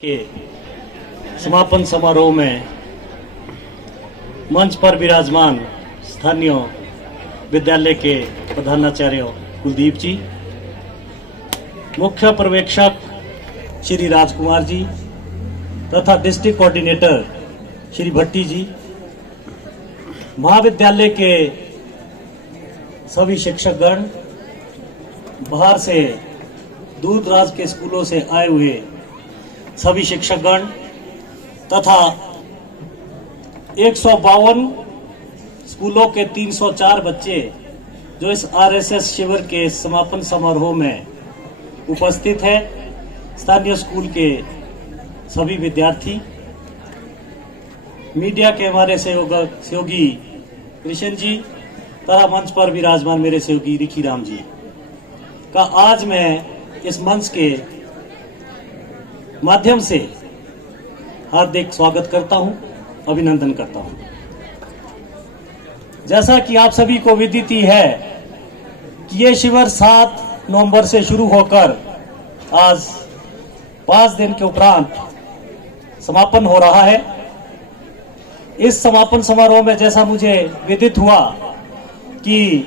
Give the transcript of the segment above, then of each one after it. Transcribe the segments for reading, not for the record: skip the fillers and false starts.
के समापन समारोह में मंच पर विराजमान स्थानीय विद्यालय के प्रधानाचार्य कुलदीप जी, मुख्य पर्यवेक्षक श्री राजकुमार जी तथा डिस्ट्रिक्ट कोऑर्डिनेटर श्री भट्टी जी, महाविद्यालय के सभी शिक्षकगण, बाहर से दूर दराज के स्कूलों से आए हुए सभी शिक्षकगण तथा 152 स्कूलों के 304 बच्चे जो इस आरएसएस शिविर के समापन समारोह में उपस्थित है, स्थानीय स्कूल के सभी विद्यार्थी, मीडिया के हमारे सहयोगी कृष्ण जी तथा मंच पर विराजमान मेरे सहयोगी रिखी राम जी का आज मैं इस मंच के माध्यम से हार्दिक स्वागत करता हूं, अभिनंदन करता हूं। जैसा कि आप सभी को विदित ही है कि ये शिविर 7 नवंबर से शुरू होकर आज 5 दिन के उपरांत समापन हो रहा है। इस समापन समारोह में जैसा मुझे विदित हुआ कि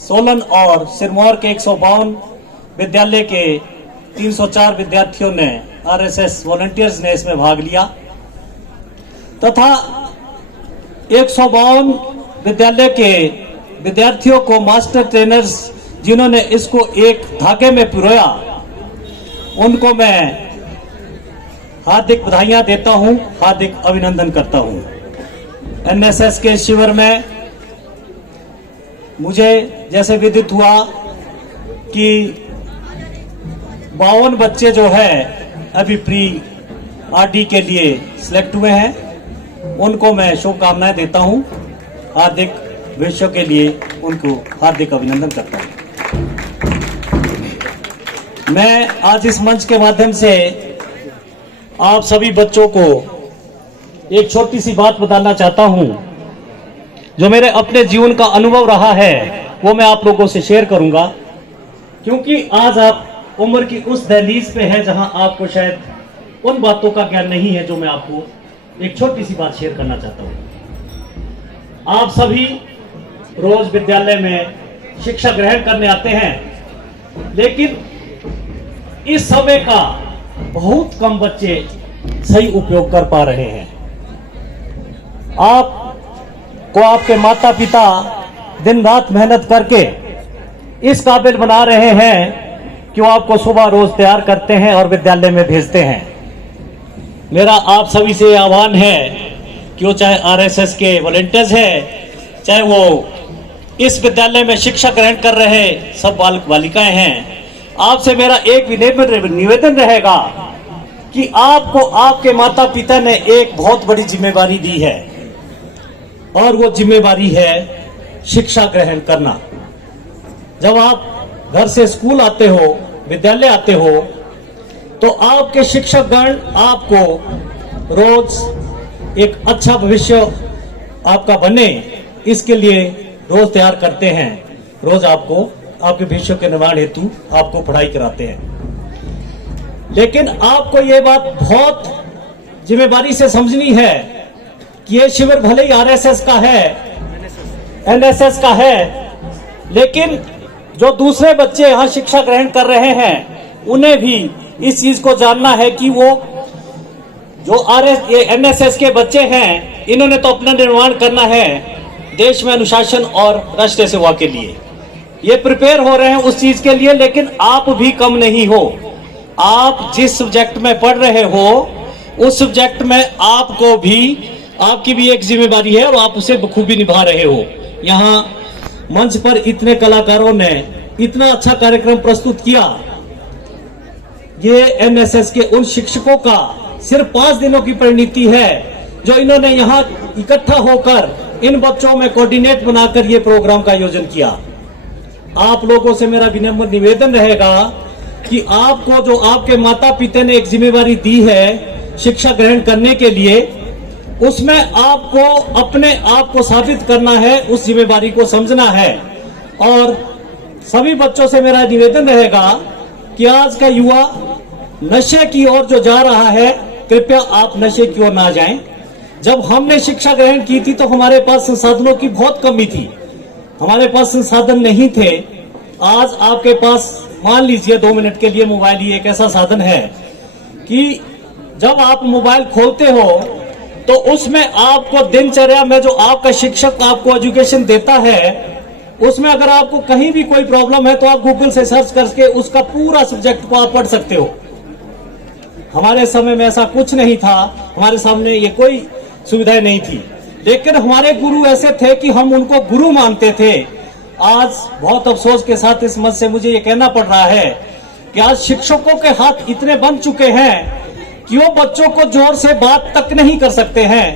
सोलन और सिरमौर के 152 विद्यालय के 304 विद्यार्थियों ने, आरएसएस वॉलंटियर्स ने इसमें भाग लिया तथा 152 विद्यालय के विद्यार्थियों को मास्टर ट्रेनर्स जिन्होंने इसको एक धागे में पिरोया, उनको मैं हार्दिक बधाइयां देता हूं, हार्दिक अभिनंदन करता हूं। एनएसएस के शिविर में मुझे जैसे विदित हुआ कि 52 बच्चे जो है अभी प्री आरडी के लिए सिलेक्ट हुए हैं, उनको मैं शुभकामनाएं देता हूं, हार्दिक भविष्य के लिए उनको हार्दिक अभिनंदन करता हूं। मैं आज इस मंच के माध्यम से आप सभी बच्चों को एक छोटी सी बात बताना चाहता हूं, जो मेरे अपने जीवन का अनुभव रहा है वो मैं आप लोगों से शेयर करूंगा, क्योंकि आज आप उम्र की उस दहलीज पे है जहां आपको शायद उन बातों का ज्ञान नहीं है जो मैं आपको एक छोटी सी बात शेयर करना चाहता हूं। आप सभी रोज विद्यालय में शिक्षा ग्रहण करने आते हैं, लेकिन इस समय का बहुत कम बच्चे सही उपयोग कर पा रहे हैं। आपको आपके माता पिता दिन रात मेहनत करके इस काबिल बना रहे हैं कि वो आपको सुबह रोज तैयार करते हैं और विद्यालय में भेजते हैं। मेरा आप सभी से आह्वान है कि वो चाहे आरएसएस के वॉलंटियर्स हैं, चाहे वो इस विद्यालय में शिक्षा ग्रहण कर रहे सब बालक बालिकाएं हैं, आपसे मेरा एक निवेदन रहेगा कि आपको आपके माता पिता ने एक बहुत बड़ी जिम्मेवारी दी है, और वो जिम्मेवारी है शिक्षा ग्रहण करना। जब आप घर से स्कूल आते हो, विद्यालय आते हो, तो आपके शिक्षकगण आपको रोज एक अच्छा भविष्य आपका बने, इसके लिए रोज तैयार करते हैं, रोज आपको आपके भविष्य के निर्माण हेतु आपको पढ़ाई कराते हैं। लेकिन आपको ये बात बहुत जिम्मेदारी से समझनी है कि ये शिविर भले ही आरएसएस का है, एनएसएस का है, लेकिन जो दूसरे बच्चे यहाँ शिक्षा ग्रहण कर रहे हैं उन्हें भी इस चीज को जानना है कि वो जो एनएसएस के बच्चे हैं, इन्होंने तो अपना निर्माण करना है देश में अनुशासन और राष्ट्रीय सेवा के लिए। ये प्रिपेयर हो रहे हैं उस चीज के लिए, लेकिन आप भी कम नहीं हो। आप जिस सब्जेक्ट में पढ़ रहे हो उस सब्जेक्ट में आपको भी, आपकी भी एक जिम्मेदारी है और आप उसे बखूबी निभा रहे हो। यहाँ मंच पर इतने कलाकारों ने इतना अच्छा कार्यक्रम प्रस्तुत किया। ये एनएसएस के उन शिक्षकों का सिर्फ 5 दिनों की परिणति है जो इन्होंने यहाँ इकट्ठा होकर इन बच्चों में कोऑर्डिनेट बनाकर ये प्रोग्राम का आयोजन किया। आप लोगों से मेरा विनम्र निवेदन रहेगा कि आपको जो आपके माता पिता ने एक जिम्मेवारी दी है शिक्षा ग्रहण करने के लिए, उसमें आपको अपने आप को साबित करना है, उस जिम्मेदारी को समझना है। और सभी बच्चों से मेरा निवेदन रहेगा कि आज का युवा नशे की ओर जो जा रहा है, कृपया आप नशे की ओर ना जाएं। जब हमने शिक्षा ग्रहण की थी तो हमारे पास संसाधनों की बहुत कमी थी, हमारे पास संसाधन नहीं थे। आज आपके पास मान लीजिए 2 मिनट के लिए मोबाइल ही एक ऐसा साधन है कि जब आप मोबाइल खोलते हो तो उसमें आपको दिनचर्या में जो आपका शिक्षक आपको एजुकेशन देता है, उसमें अगर आपको कहीं भी कोई प्रॉब्लम है तो आप गूगल से सर्च करके उसका पूरा सब्जेक्ट को आप पढ़ सकते हो। हमारे समय में ऐसा कुछ नहीं था, हमारे सामने ये कोई सुविधाएं नहीं थी, लेकिन हमारे गुरु ऐसे थे कि हम उनको गुरु मानते थे। आज बहुत अफसोस के साथ इस मंच से मुझे ये कहना पड़ रहा है कि आज शिक्षकों के हाथ इतने बन चुके हैं कि वो बच्चों को जोर से बात तक नहीं कर सकते हैं,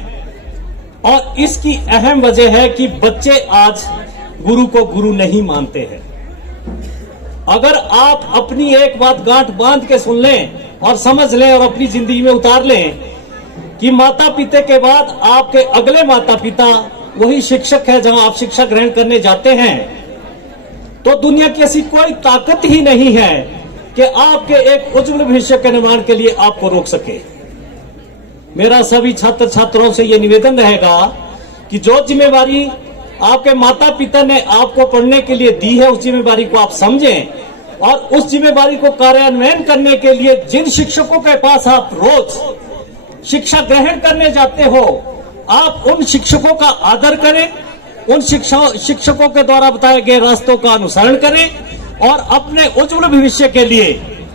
और इसकी अहम वजह है कि बच्चे आज गुरु को गुरु नहीं मानते हैं। अगर आप अपनी एक बात गांठ बांध के सुन लें और समझ लें और अपनी जिंदगी में उतार लें कि माता पिता के बाद आपके अगले माता पिता वही शिक्षक है जहां आप शिक्षा ग्रहण करने जाते हैं, तो दुनिया की ऐसी कोई ताकत ही नहीं है कि आपके एक उज्जवल भविष्य के निर्माण के लिए आपको रोक सके। मेरा सभी छात्र छात्राओं से यह निवेदन रहेगा कि जो जिम्मेवारी आपके माता पिता ने आपको पढ़ने के लिए दी है, उस जिम्मेवारी को आप समझें और उस जिम्मेवारी को कार्यान्वयन करने के लिए जिन शिक्षकों के पास आप रोज शिक्षा ग्रहण करने जाते हो, आप उन शिक्षकों का आदर करें, उन शिक्षकों के द्वारा बताए गए रास्तों का अनुसरण करें और अपने उज्जवल भविष्य के लिए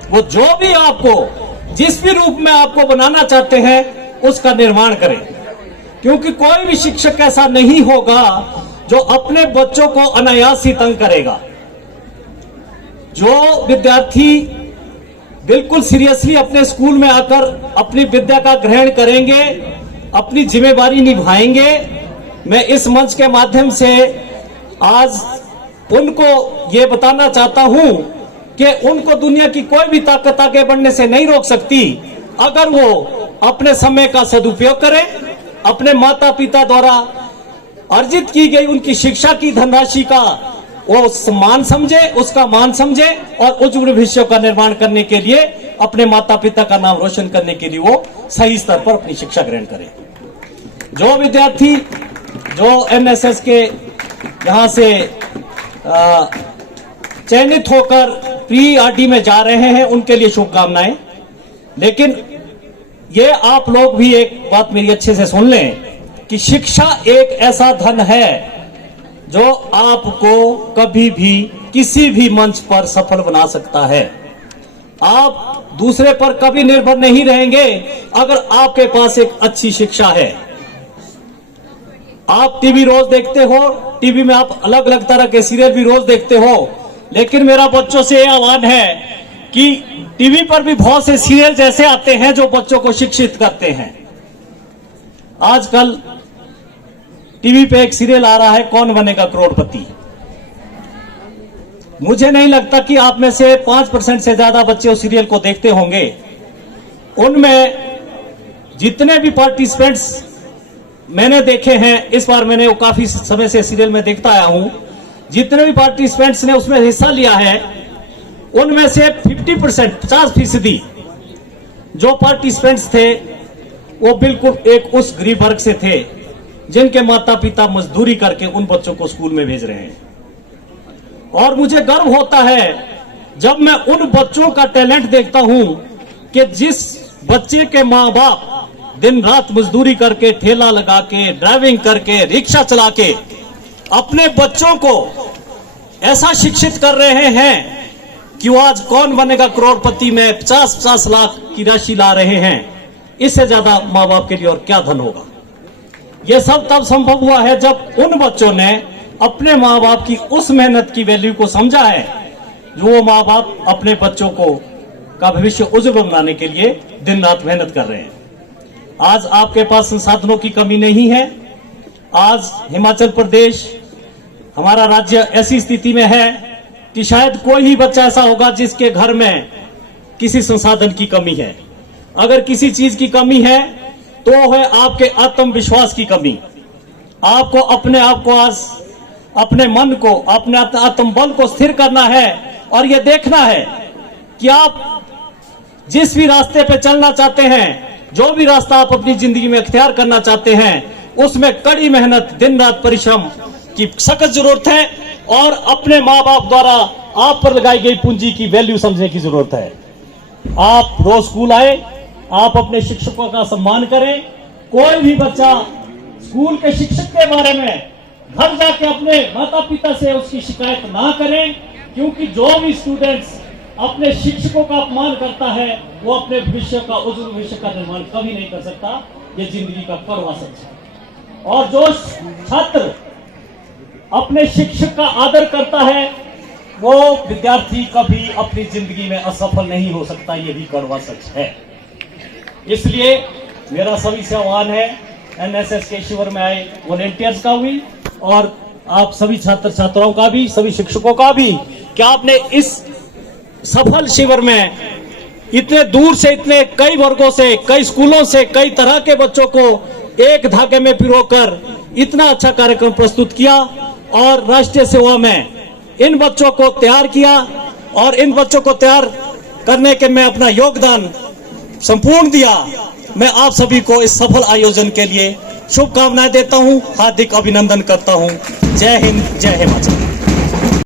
वो जो भी आपको जिस भी रूप में आपको बनाना चाहते हैं उसका निर्माण करें। क्योंकि कोई भी शिक्षक ऐसा नहीं होगा जो अपने बच्चों को अनायास ही तंग करेगा। जो विद्यार्थी बिल्कुल सीरियसली अपने स्कूल में आकर अपनी विद्या का ग्रहण करेंगे, अपनी जिम्मेवारी निभाएंगे, मैं इस मंच के माध्यम से आज उनको ये बताना चाहता हूं कि उनको दुनिया की कोई भी ताकत आगे बढ़ने से नहीं रोक सकती, अगर वो अपने समय का सदुपयोग करें, अपने माता पिता द्वारा अर्जित की गई उनकी शिक्षा की धनराशि का वो सम्मान समझे, उसका मान समझे और उज्जवल भविष्य का निर्माण करने के लिए अपने माता पिता का नाम रोशन करने के लिए वो सही स्तर पर अपनी शिक्षा ग्रहण करें। जो विद्यार्थी जो एनएसएस के यहां से चयनित होकर प्री आरडी में जा रहे हैं, उनके लिए शुभकामनाएं। लेकिन ये आप लोग भी एक बात मेरी अच्छे से सुन लें कि शिक्षा एक ऐसा धन है जो आपको कभी भी किसी भी मंच पर सफल बना सकता है। आप दूसरे पर कभी निर्भर नहीं रहेंगे अगर आपके पास एक अच्छी शिक्षा है। आप टीवी रोज देखते हो, टीवी में आप अलग अलग तरह के सीरियल भी रोज देखते हो, लेकिन मेरा बच्चों से यह आह्वान है कि टीवी पर भी बहुत से सीरियल जैसे आते हैं जो बच्चों को शिक्षित करते हैं। आजकल टीवी पे एक सीरियल आ रहा है, कौन बनेगा करोड़पति। मुझे नहीं लगता कि आप में से 5% से ज्यादा बच्चे उस सीरियल को देखते होंगे। उनमें जितने भी पार्टिसिपेंट्स मैंने देखे हैं, इस बार मैंने वो काफी समय से सीरियल में देखता आया हूं, जितने भी पार्टिसिपेंट्स ने उसमें हिस्सा लिया है उनमें से 50% जो पार्टिसिपेंट्स थे वो बिल्कुल एक उस गरीब वर्ग से थे जिनके माता पिता मजदूरी करके उन बच्चों को स्कूल में भेज रहे हैं। और मुझे गर्व होता है जब मैं उन बच्चों का टैलेंट देखता हूं कि जिस बच्चे के माँ बाप दिन रात मजदूरी करके, ठेला लगा के, ड्राइविंग करके, रिक्शा चला के अपने बच्चों को ऐसा शिक्षित कर रहे हैं कि वो आज कौन बनेगा करोड़पति में 50-50 लाख की राशि ला रहे हैं। इससे ज्यादा माँ बाप के लिए और क्या धन होगा। यह सब तब संभव हुआ है जब उन बच्चों ने अपने माँ बाप की उस मेहनत की वैल्यू को समझा है जो वो माँ बाप अपने बच्चों को का भविष्य उज्जवल बनाने के लिए दिन रात मेहनत कर रहे हैं। आज आपके पास संसाधनों की कमी नहीं है। आज हिमाचल प्रदेश हमारा राज्य ऐसी स्थिति में है कि शायद कोई ही बच्चा ऐसा होगा जिसके घर में किसी संसाधन की कमी है। अगर किसी चीज की कमी है तो है आपके आत्मविश्वास की कमी। आपको अपने आप को आज अपने मन को, अपने आत्मबल को स्थिर करना है और यह देखना है कि आप जिस भी रास्ते पे चलना चाहते हैं, जो भी रास्ता आप अपनी जिंदगी में अख्तियार करना चाहते हैं, उसमें कड़ी मेहनत, दिन रात परिश्रम की सख्त जरूरत है और अपने माँ बाप द्वारा आप पर लगाई गई पूंजी की वैल्यू समझने की जरूरत है। आप रोज स्कूल आए, आप अपने शिक्षकों का सम्मान करें। कोई भी बच्चा स्कूल के शिक्षक के बारे में घर जाके अपने माता पिता से उसकी शिकायत ना करें, क्योंकि जो भी स्टूडेंट्स अपने शिक्षकों का अपमान करता है वो अपने भविष्य का, उज्जवल भविष्य का निर्माण कभी नहीं कर सकता। ये जिंदगी का कड़वा सच है। और जो छात्र अपने शिक्षक का आदर करता है वो विद्यार्थी कभी अपनी जिंदगी में असफल नहीं हो सकता। ये भी कड़वा सच है। इसलिए मेरा सभी से आह्वान है, एनएसएस के शिविर में आए वॉलेंटियर्स का भी और आप सभी छात्र छात्राओं का भी, सभी शिक्षकों का भी, कि आपने इस सफल शिविर में इतने दूर से, इतने कई वर्गों से, कई स्कूलों से, कई तरह के बच्चों को एक धागे में पिरोकर इतना अच्छा कार्यक्रम प्रस्तुत किया और राष्ट्रीय सेवा में इन बच्चों को तैयार किया और इन बच्चों को तैयार करने के में अपना योगदान संपूर्ण दिया। मैं आप सभी को इस सफल आयोजन के लिए शुभकामनाएं देता हूं, हार्दिक अभिनंदन करता हूं। जय हिंद, जय हिमाचल।